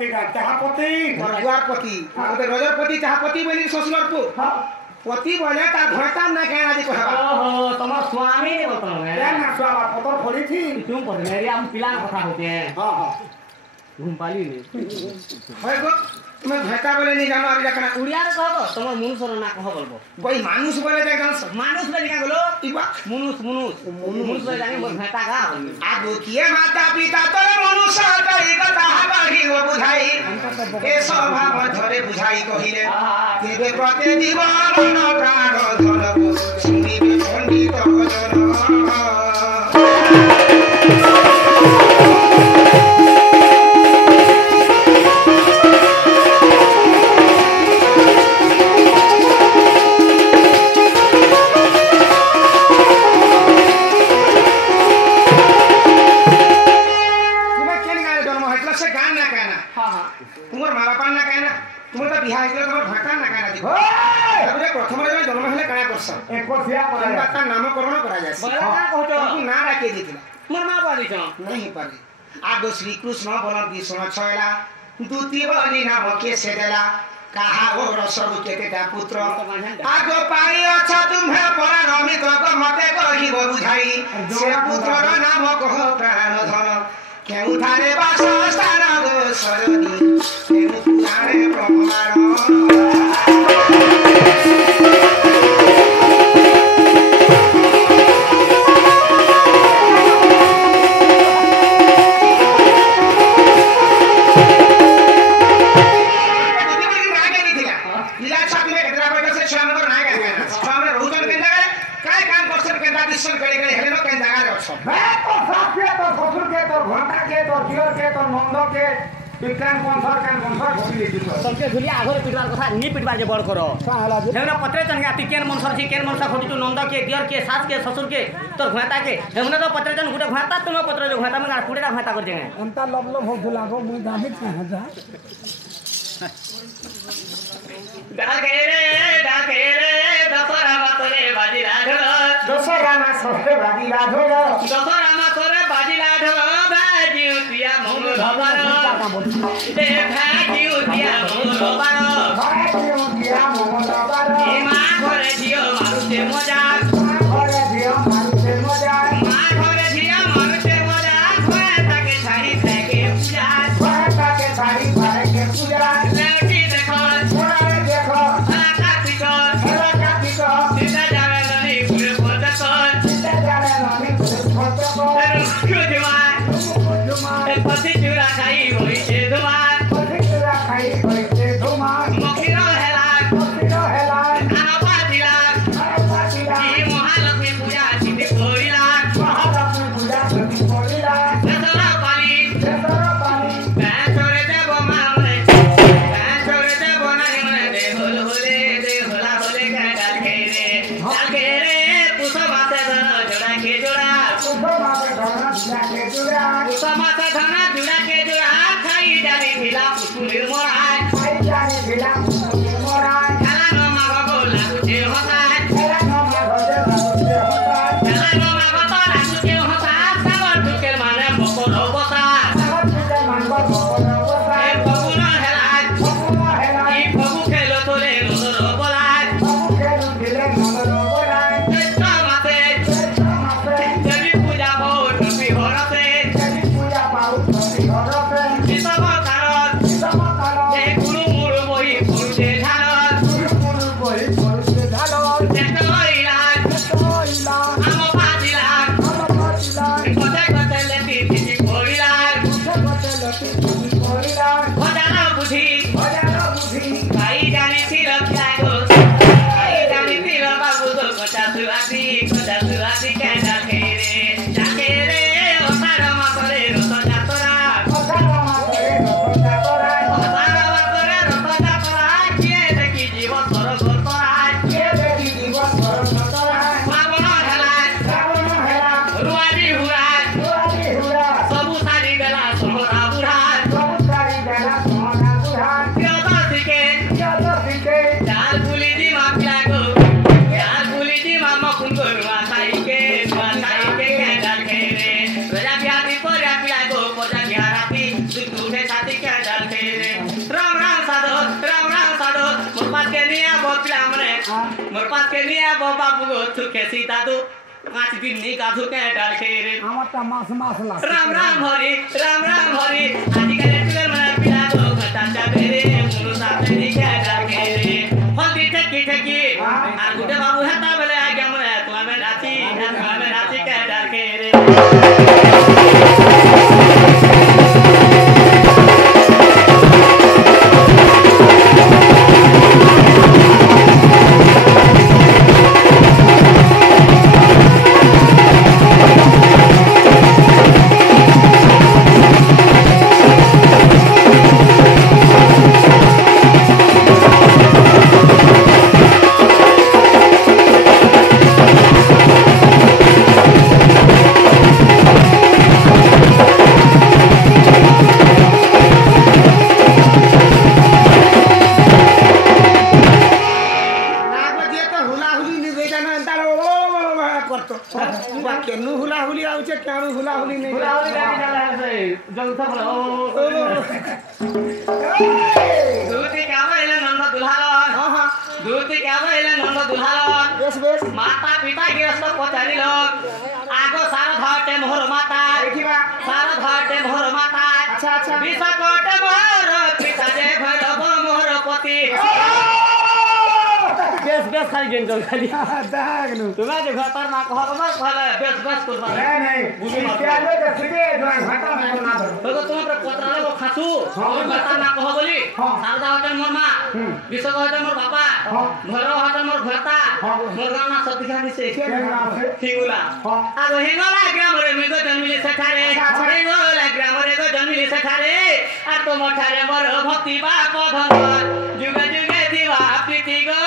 पति का चाहपति दुआरपति मते रजरपति चाहपति बोली ससुर को पति बोले ता घरता ना कहना जी कहबा ओहो तमर स्वामी ने बोलतो है क्या ना स्वामा पतर फोड़ी थी तुम पर मेरी हम पिला कथा होते हैं हां हां घुमपाली ने होय गो तुम घरता बोले नहीं जानो अभी जाकना उड़िया रे कहबो तमर मनुष्य ना कह बोलबो कोई मानुष बोले जाय गांस मानुष बोले का बोलो इबा मनुष्य जाने मोर घाटा का आगो किए माता पिता तोरे मनुष्य कई कथा बाही हो बुझाई ए स्वभाव धरे बुझाई कहिले केबे प्रति जीवन प्राण धन सुनिबे पंडित भजन आगो श्री कृष्ण बल विष्णु छयला द्वितीय बलि नाम के सेदेला कहा हो रसरु केतेटा पुत्र आगो पाई अच्छा तुम्हे परानमित मते कहिब बुझाई से पुत्रर नाम कह प्राण धन केउठारे वास स्थान गो सरनी केउ पुराणे प्रमाण सबके झुलिया आघर पिटवार कथा नी पिटवार जे बड़ करो हेमना पत्रे तनगा ती केन मनसर छी केन मनसा खोटी तू नंद के दियर के सास के ससुर के तोर घाटा के हेमना तो पत्रे तन गुटे घाटा तुम पत्रे जो घाटा में कुड़ेरा घाटा कर देंगे अंता लब हो भुला गो मुई गामित कहां जा डाके रे दसरा मातरे बाजी राघव दसरा ना सहे बाजी राघव दसरा मातरे बाजी राघव बाजी उतिया मोर धबर दे भाजी उतिया मोर धबर भाई दिया मोहन ए मां घरे दियो मारुते मजाक घरे दिया मारुते मजाक मां घरे दिया मारुते मजाक होए ताके छाड़ी फेंके पूजा होए ताके छाड़ी फेंके पूजा लेकी देखो ओरे देखो आका पिको सीधा जावे ननी पूरे फोटो सीधा जावे ननी पूरे फोटो कुजुमा पति चूरा खाई होई छे धुमा पति चूरा खाई होई छे धुमा मखिरो हेला आना पातिला ई महालक्ष्मी पूजा छिते कोइला दसरा पानी छोरे देव मामले छोरे देव नानी मने दे होला होले का डाल खेरे पुष्प माते धन जोड़ा के जोड़ा खाई जानी ढिला पुष्पुलिर मोराय खाला न माग बोला कुचे होताय खाला न माग तोला कुचे होताय सावर दुकेर माने बकोर बसा ए बकुन हेलाय ई बकु खेलो तोले नजर बोलाय कृष्ण माते देवी पूजा बहुत टोपी होरते किसम कारण ए गुरु मुरु बही पुरुषे ढाल देखो इलाज आम पातिलाज कते कते लेती तिथि कोइलाज भजन बुझी भाई जानी थिर त्यागो भाई जानी थिर बाबू तो कचा सुआती केना खेरे जाकेरे ओसार मातरे रत जातरा किए देखी जीव स्वर्ग तराय रावण हेलाय रुआरी हुराय सबु सारी गला सोहरा बुढ़ाय पिला हमने मोर पास के लिए बाबू गो तू कैसी दादू 5 दिन नहीं गाधू के डाल के रे আমারটা মাছ লাগে राम राम हरि आजकल टुगर मना पिला दो घटा चाबे रे मुनु साथे नहीं के डाल के रे हल्दी ठकी आ गुटे बाबू हेता बेले आ गया मने तू हमें नाची के डाल के रे केनु हुलाहुली आउछे केनु हुलाहुली नहीं हुलाहुली गाड़ी डाला से जलता बोला ओ दूती क्या बोले नंद दुल्हान हां दूती क्या बोले नंद दुल्हान बेस माता पिता गिरस्त पचारिल आगो सारा घाटे मोहर माता देखिबा सारा घाटे मोहर माता अच्छा विसा कोटे मोहर पिता जे भैरव मोहर पति बेस खाली गेन चल खाली দেখনু तुम्हें जो घातर ना कहो बस भले बेस करबा नहीं बुझी मत त्याले तो सीधे घाटा नहीं ना तो तुम पर पत्राले वो खासु घातर ना कहो बोली शारदा होटल मोर मां विश्व होटल मोर बापा घर होटल मोर घरता मोर गाना सब दिखानी से हिंगुला आगो हिंगुला ग्राम रे मिगो जन्मिले सेठारे हिंगुला ग्राम रे गो जन्मिले सेठारे आ तो मठारे मोर भक्ति बाप धन जुगे जुगे दिवा प्रीति गो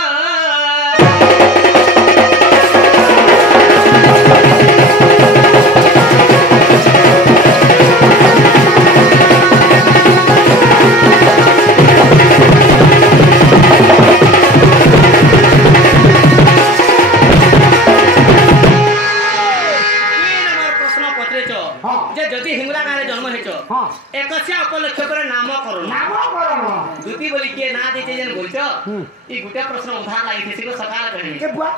एकस्य उपलक्ष करे नामकरण दुती बोली के ना देते जन बोलछो ई गुटे प्रश्न उधार लागि थेसी को सकाल कहि के बुआ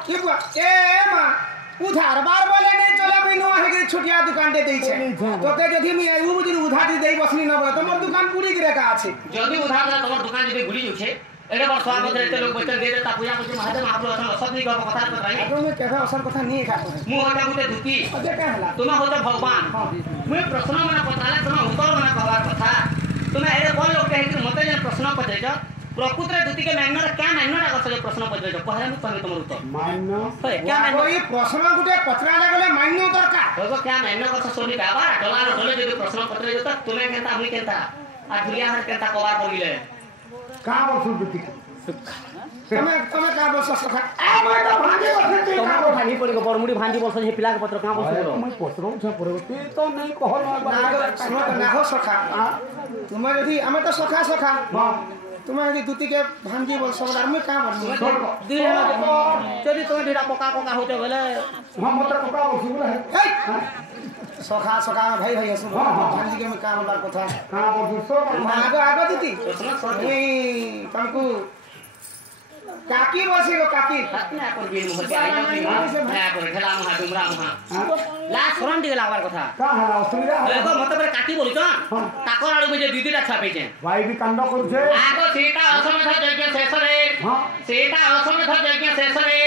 ए मां उधार बार बोले नहीं चले बिनो है के छोटिया दुकान दे देई छे तोते जदी मी उ बुझी उधार दे देई बसनी न बोले तमर दुकान पूरी गिरे का আছে जदी उधार ला तमर दुकान जदी गुली जुछे एरे बार स्वागत रहते लोग बचन दे देता पूजा कुछ महादेव महाप्रभु अथवा सब नहीं गप कथा बताई तो मैं कहता असर कथा नहीं खा मु होता गुटे दुती अबे का हला तुम होता भगवान मैं प्रश्न मना पताले तुम उत्तर मना कहवार कथा तुम एरे बोल लोग कहे कि मते जन प्रश्न पचेछ प्रकृति दुती के मान्य क्या मान्यटा कर सके प्रश्न पचेछ पहले मु कहबे तुम उत्तर मान्य होय क्या मान्य कोई प्रश्न गुटे पचरा लागले मान्य दरकार तो क्या मान्य कर सोनी का बार डॉलर डॉलर जदी प्रश्न पत्र जता तुम्हें केता हम केता आ दुनिया हर केता कबार पगिले का बसु दुती तुम्हें का बस सखा आ मैं तो भांगे बसे ते का तुमको भानी पड़ी बरमुडी भांजी बोलछ हे पिला के पत्र का बोल मैं पसरो छ परवती तो नहीं कहो ना हो सखा तुम्हें यदि हमें तो सखा हां तुम्हें यदि दुती के भांजी बोल सबदार में का बोल दुई जदी तुम ढीरा पका पका होते बोले हम मत पका बसु बोले सखा में भाई हसु भांजी के में का बोलबार कथा का बसु सो आगो दुती तुमको काकी बसेको काकी ना पर बिन मोहर के आइयो ना पर ठेला महा डुमरा महा ला शरण दिगे लागबार कथा का हला असुविधा एगो मत पर काकी बोलु त ताकर आडू में जे दीदीटा छापे छे भाई भी कांड करू छे आगो सीता असमथ यज्ञ शेष रे हां सीता असमथ यज्ञ शेष रे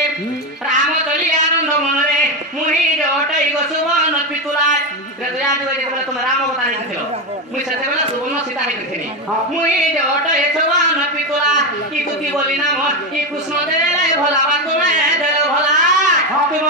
राम कली आनंद मनरे मुनि जटै गो सुवन पितुलाय रतया दिवे जे तुम राम बताने थिलो मुई सते बेला सुवन सीता हे थिनी मुनि जटै सुवन पितुला की तुती बोली नाम की कृष्ण देले भला बा तुमे देले भला तुम